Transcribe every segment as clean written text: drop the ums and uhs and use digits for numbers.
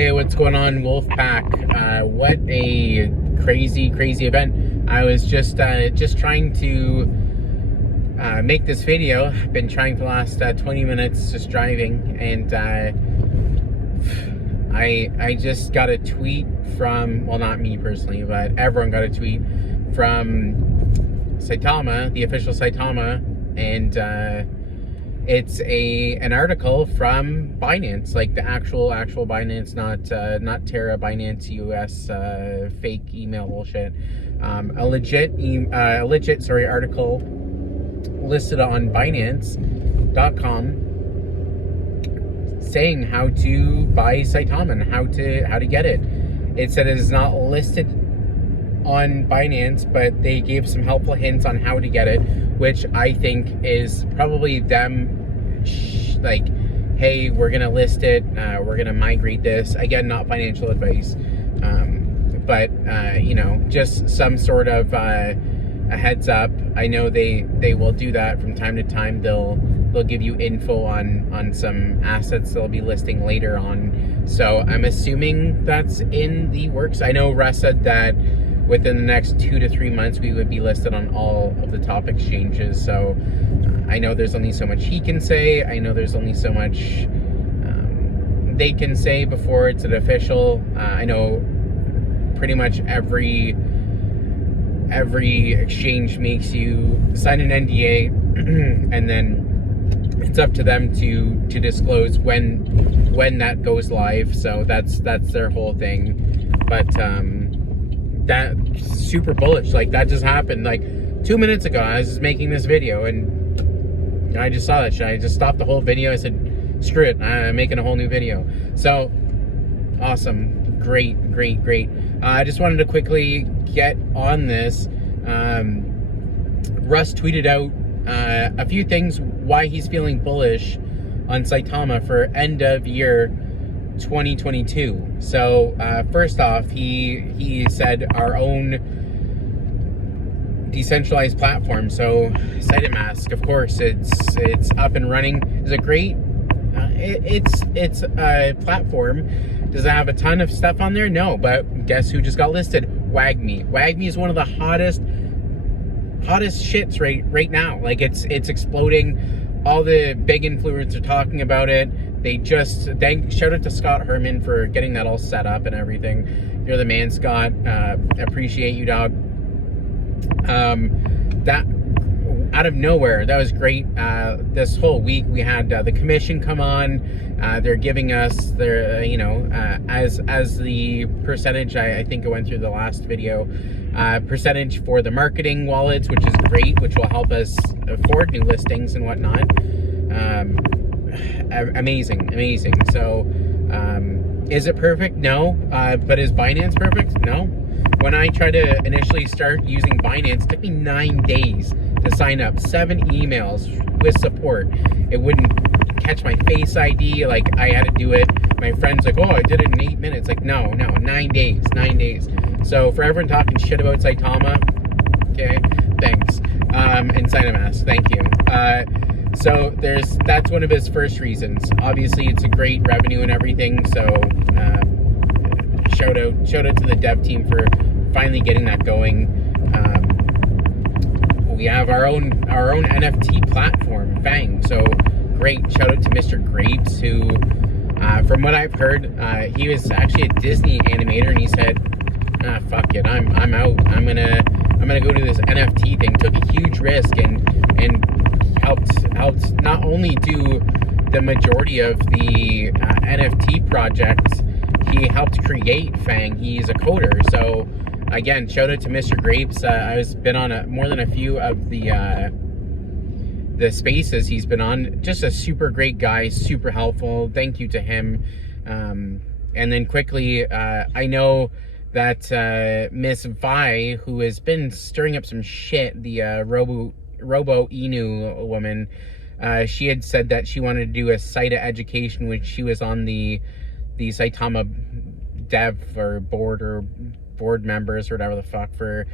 Hey, what's going on, Wolfpack? What a crazy event. I was just trying to make this video. I've been trying for the last 20 minutes just driving, and I just got a tweet from, well, not me personally, but everyone got a tweet from Saitama, the official Saitama, and it's an article from Binance, like the actual Binance, not Terra, Binance US fake email bullshit. A legit article listed on Binance.com saying how to buy Saitama and how to get it. It said it is not listed on Binance, but they gave some helpful hints on how to get it, which I think is probably them like, hey, we're gonna list it, we're gonna migrate this. Again, not financial advice, but you know, just some sort of a heads up. I know they will do that from time to time. They'll give you info on some assets they'll be listing later on. So I'm assuming that's in the works. I know Russ said that within the next 2 to 3 months we would be listed on all of the top exchanges. So I know there's only so much he can say. I know there's only so much they can say before it's an official. I know pretty much every exchange makes you sign an NDA, and then it's up to them to disclose when that goes live. So that's their whole thing. But that super bullish, like that just happened like 2 minutes ago. I was just making this video and I just saw that shit. I just stopped the whole video. I said, screw it, I'm making a whole new video. So awesome, great. I just wanted to quickly get on this. Russ tweeted out a few things why he's feeling bullish on Saitama for end of year 2022. So first off, he said our own decentralized platform. So Saitama, of course, it's up and running. Is it great? It's a platform. Does it have a ton of stuff on there? No, but guess who just got listed? WAGMI. WAGMI is one of the hottest shits right now. Like it's exploding. All the big influencers are talking about it. They just shout out to Scott Herman for getting that all set up and everything. You're the man, Scott. Appreciate you, dog. That out of nowhere, that was great. This whole week we had the commission come on. They're giving us their as the percentage, I think I went through the last video, percentage for the marketing wallets, which is great, which will help us afford new listings and whatnot. Amazing. So is it perfect? No. But is Binance perfect? No. When I tried to initially start using Binance, it took me 9 days to sign up, 7 emails with support. It wouldn't catch my Face ID. Like, I had to do it. My friend's like, oh, I did it in 8 minutes. Like, no, 9 days. So for everyone talking shit about Saitama, okay, thanks. And Saitama, thank you. So that's one of his first reasons. Obviously, it's a great revenue and everything. So shout out to the dev team for finally getting that going. We have our own NFT platform, Fang. So great. Shout out to Mr. Grapes, who, from what I've heard, he was actually a Disney animator, and he said, fuck it, I'm out. I'm gonna go to this NFT thing. Took a huge risk and helped not only do the majority of the NFT projects, he helped create Fang. He's a coder. So again, shout out to Mr. Grapes. I've been on more than a few of the spaces he's been on. Just a super great guy, super helpful. Thank you to him. And then quickly, I know that Miss Vi, who has been stirring up some shit, the Robo Inu woman, she had said that she wanted to do a site of education, which she was on the Saitama dev or board members or whatever the fuck for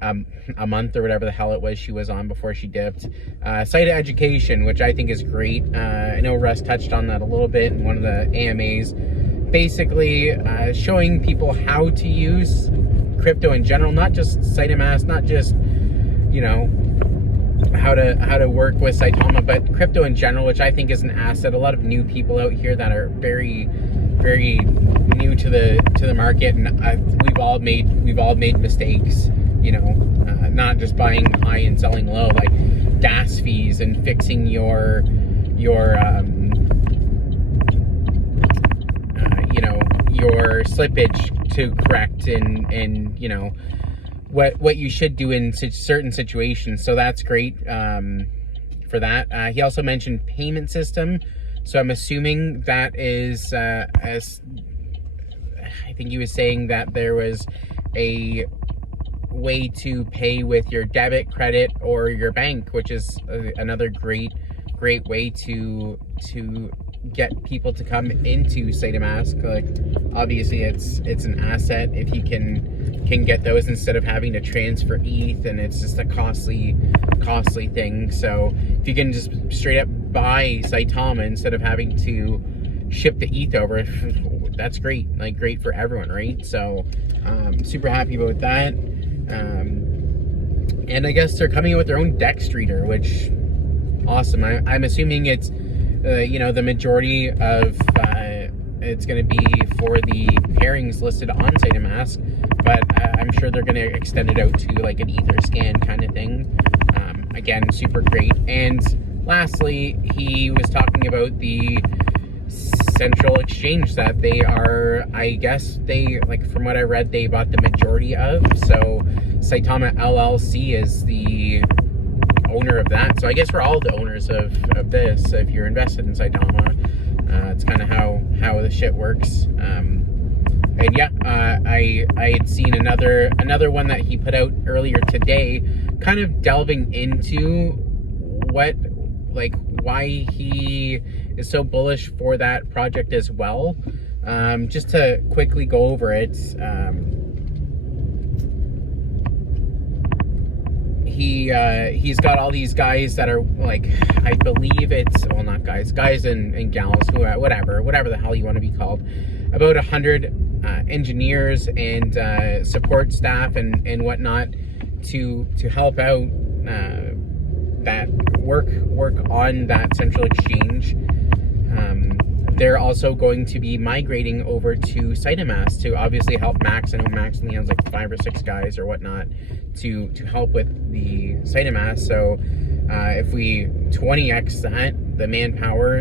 a month or whatever the hell it was she was on before she dipped. Site of education, which I think is great. I know Russ touched on that a little bit in one of the AMAs, basically showing people how to use crypto in general, not just Saitama, not just, you know, how to work with Saitama, but crypto in general, which I think is an asset. A lot of new people out here that are very, very new to the market, and we've all made mistakes, you know, not just buying high and selling low, like gas fees and fixing your you know, your slippage to correct, and you know what you should do in certain situations. So that's great for that. He also mentioned payment system, so I'm assuming that is as I think he was saying that there was a way to pay with your debit, credit, or your bank, which is another great way to get people to come into Saitama. Like, obviously it's an asset if you can get those instead of having to transfer ETH, and it's just a costly thing. So if you can just straight up buy Saitama instead of having to ship the ETH over, that's great. Like, great for everyone, right? So super happy about that. And I guess they're coming in with their own DEX streeter, which awesome. I'm assuming it's you know, the majority of it's going to be for the pairings listed on Saitama, but I'm sure they're going to extend it out to like an Etherscan kind of thing. Again, super great. And lastly, he was talking about the central exchange that they are, I guess they, like, from what I read, they bought the majority of. So Saitama LLC is the owner of that. So I guess we're all the owners of this if you're invested in Saitama. It's kind of how the shit works. And yeah, I had seen another one that he put out earlier today, kind of delving into what, like, why he is so bullish for that project as well. Just to quickly go over it, he's got all these guys that are, like, I believe it's, well, not guys and gals, who, whatever the hell you want to be called, about 100 engineers and support staff and whatnot to help out that work on that central exchange. They're also going to be migrating over to Saitama to obviously help Max. I know Max only has like 5 or 6 guys or whatnot to help with the Saitama. So if we 20x that, the manpower,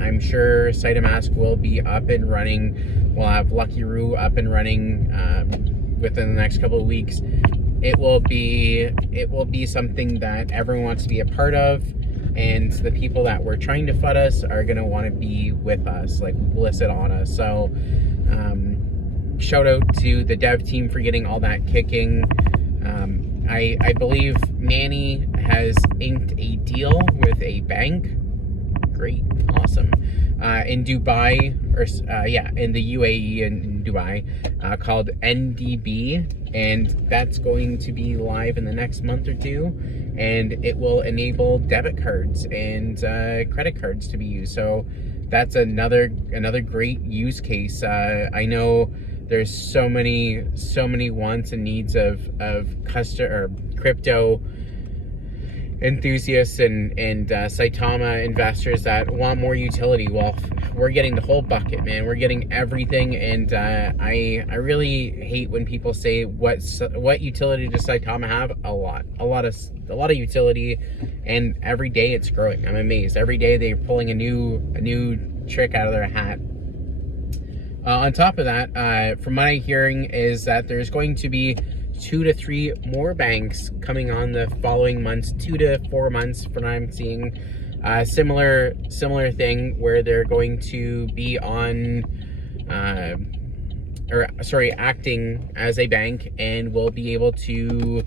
I'm sure Saitama will be up and running. We'll have Lucky Roo up and running within the next couple of weeks. It will be something that everyone wants to be a part of, and the people that were trying to FUD us are going to want to be with us, like, bliss it on us. So shout out to the dev team for getting all that kicking. I believe Manny has inked a deal with a bank. Great, awesome. In Dubai, or in the UAE in Dubai, called NDB, and that's going to be live in the next month or two, and it will enable debit cards and credit cards to be used. So that's another great use case. I know there's so many wants and needs of crypto enthusiasts and Saitama investors that want more utility. Well, we're getting the whole bucket, man. We're getting everything, and I really hate when people say what utility does Saitama have? A lot of utility, and every day it's growing. I'm amazed. Every day they're pulling a new trick out of their hat. On top of that, from my hearing, is that there's going to be 2 to 3 more banks coming on the following months, 2 to 4 months from what I'm seeing. Similar thing where they're going to be on, acting as a bank, and will be able to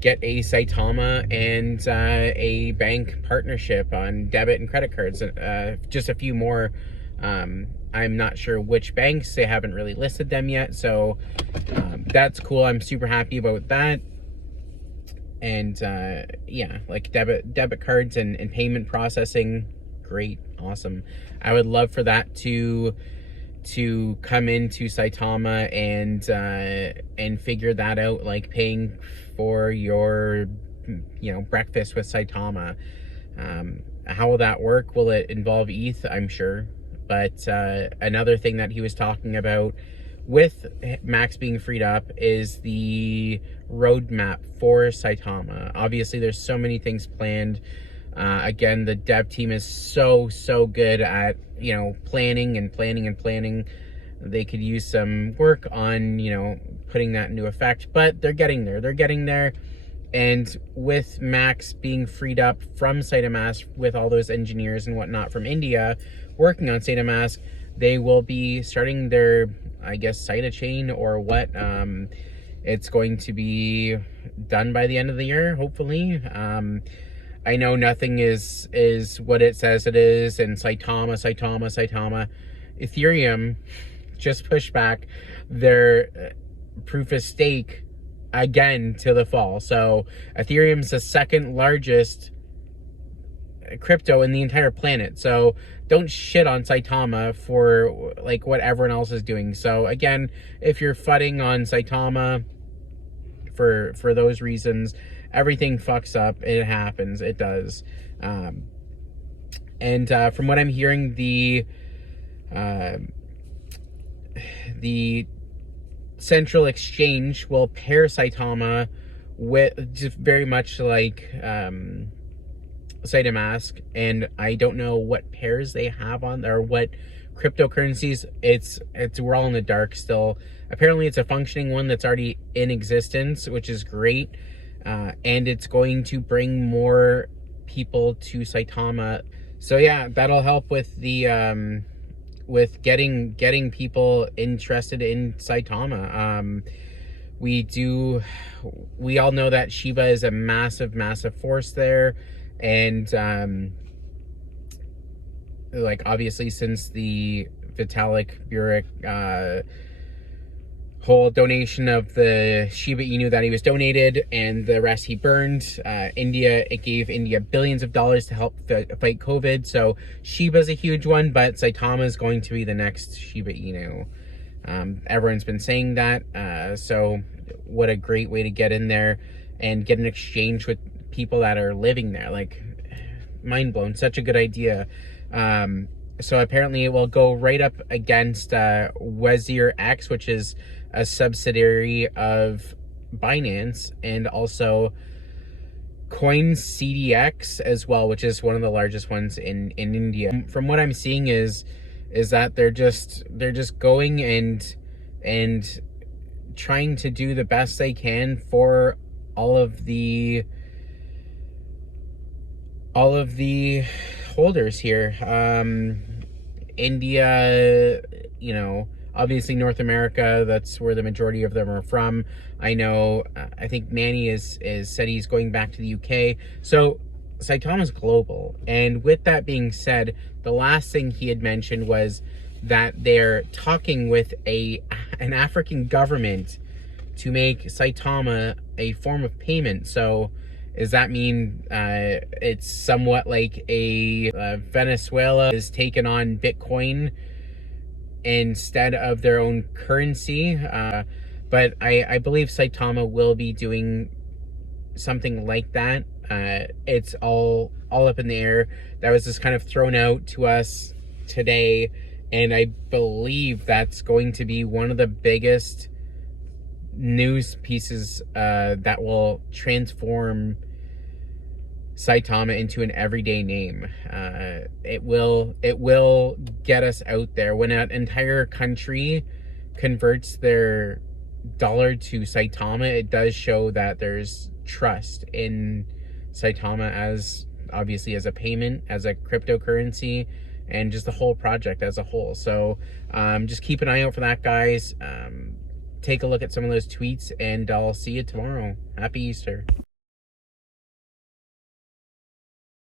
get a Saitama and a bank partnership on debit and credit cards. Just a few more. I'm not sure which banks. They haven't really listed them yet, so that's cool. I'm super happy about that. And yeah, like debit cards and payment processing, great, awesome. I would love for that to to come into Saitama and figure that out, like paying for your, you know, breakfast with Saitama. How will that work? Will it involve ETH? I'm sure. But another thing that he was talking about with Max being freed up is the roadmap for Saitama. Obviously, there's so many things planned. Again, the dev team is so good at, you know, planning. They could use some work on, you know, putting that into effect, but they're getting there. And with Max being freed up from Saitama, with all those engineers and whatnot from India working on Saitama, they will be starting their, I guess, Saita-chain or what. It's going to be done by the end of the year, hopefully. I know nothing is what it says it is, and Saitama. Ethereum just pushed back their proof of stake again to the fall. So Ethereum's the second largest crypto in the entire planet. So don't shit on Saitama for like what everyone else is doing. So again, if you're fudding on Saitama for those reasons, everything fucks up. It happens. It does. And from what I'm hearing, the central exchange will pair Saitama with, just very much like Saitama, and I don't know what pairs they have on there, or what cryptocurrencies. It's we're all in the dark still. Apparently it's a functioning one that's already in existence, which is great. And it's going to bring more people to Saitama. So yeah, that'll help with the with getting people interested in Saitama. We all know that Shiba is a massive force there, and like obviously since the Vitalik Buterin whole donation of the Shiba Inu that he was donated, and the rest he burned. It gave India billions of dollars to help fight COVID. So Shiba's a huge one, but Saitama is going to be the next Shiba Inu. Everyone's been saying that. So what a great way to get in there and get an exchange with people that are living there. Like, mind blown. Such a good idea. So apparently it will go right up against Wazir X, which is a subsidiary of Binance, and also CoinCDX as well, which is one of the largest ones in India. From what I'm seeing is that they're just going and trying to do the best they can for all of the holders here. India, you know, obviously North America, that's where the majority of them are from. I know, I think Manny is said he's going back to the UK. So Saitama's global. And with that being said, the last thing he had mentioned was that they're talking with an African government to make Saitama a form of payment. So does that mean it's somewhat like a Venezuela is taken on Bitcoin instead of their own currency? But I believe Saitama will be doing something like that. It's all up in the air. That was just kind of thrown out to us today, and I believe that's going to be one of the biggest news pieces that will transform Saitama into an everyday name. It will get us out there. When an entire country converts their dollar to Saitama, it does show that there's trust in Saitama as, obviously, as a payment, as a cryptocurrency, and just the whole project as a whole. So just keep an eye out for that, guys. Take a look at some of those tweets, and I'll see you tomorrow. Happy Easter.